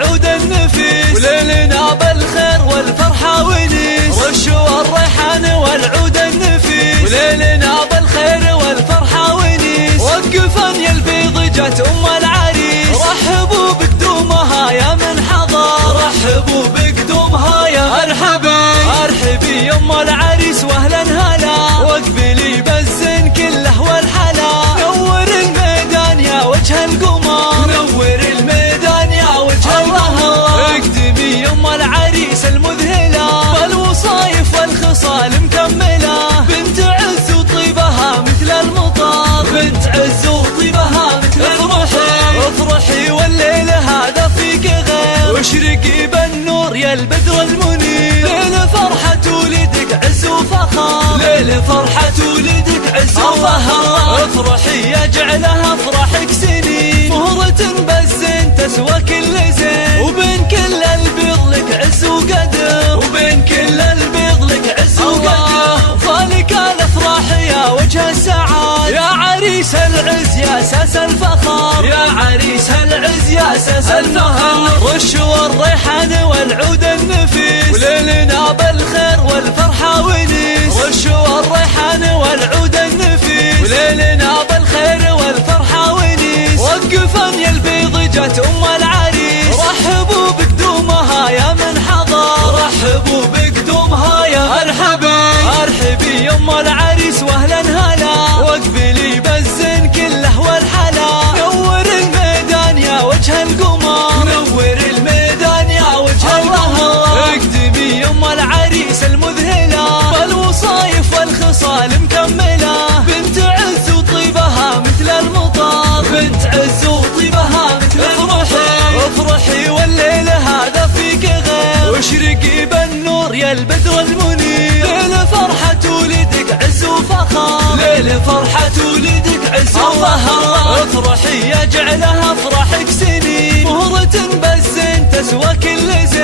والعود النفيس، وليلنا بالخير والفرحة ونيس. رشوا الريحان والعود النفيس، وليلنا بالخير والفرحة ونيس. وقفا يا البيض جت العريس، رحبوا بقدومها يا من حضر، رحبوا بقدومها يا مرحبا. ارحبي يا العريس واهلا هلا، واقبلي بالزين كله والحلا. نور الميدان يا وجه القمر، نور الميدان يا وجه القمر. اقدمي يا العريس المذهله، بالوصايف والخصال مكمله. بنت عز وطيبها مثل المطر، بنت عز وطيبها مثل المطر. افرحي والليل هذا فيك غير، واشرقي بالنور يا البدر المنير. ليل فرحة ولدك عز وفخر، ليل فرحة ولدك عز وفخر. افرحي يا جعلها افراحك سنين، مهرة بالزين تسوى كل زين. وبين كل البيض لك عز وقدر، وبين كل البيض لك عز وقدر. فالك الافراح يا وجه السعاد، يا عريس العز يا اساس الفخر، يا عريس العز يا اساس الفخر. رشوا الريحان والعود النفيس، وليلنا بالخير والفرحة ونيس. رشوا الريحان والعود النفيس، وليلنا بالخير والفرحة ونيس. وقفا يا البيض جت العريس، رحبوا بقدومها يا من حضر، رحبوا بقدومها يا مرحبا. ارحبي يا العريس واهلا هلا، واقبلي بالزين كله والحلا. نور الميدان يا وجه القمر، نور الميدان يا وجه القمر. اقدمي يا العريس المذهله، بالوصايف والخصال مكمله. بنت عز وطيبها مثل المطر، بنت عز وطيبها مثل المطر. افرحي والليل هذا فيك غير، واشرقي بالنور يا البدر المنير. ليل فرحة ولدك عز وفخر، ليل فرحة ولدك عز وفخر. افرحي يا جعلها افراحك سنين، مهرة بالزين تسوى كل زين.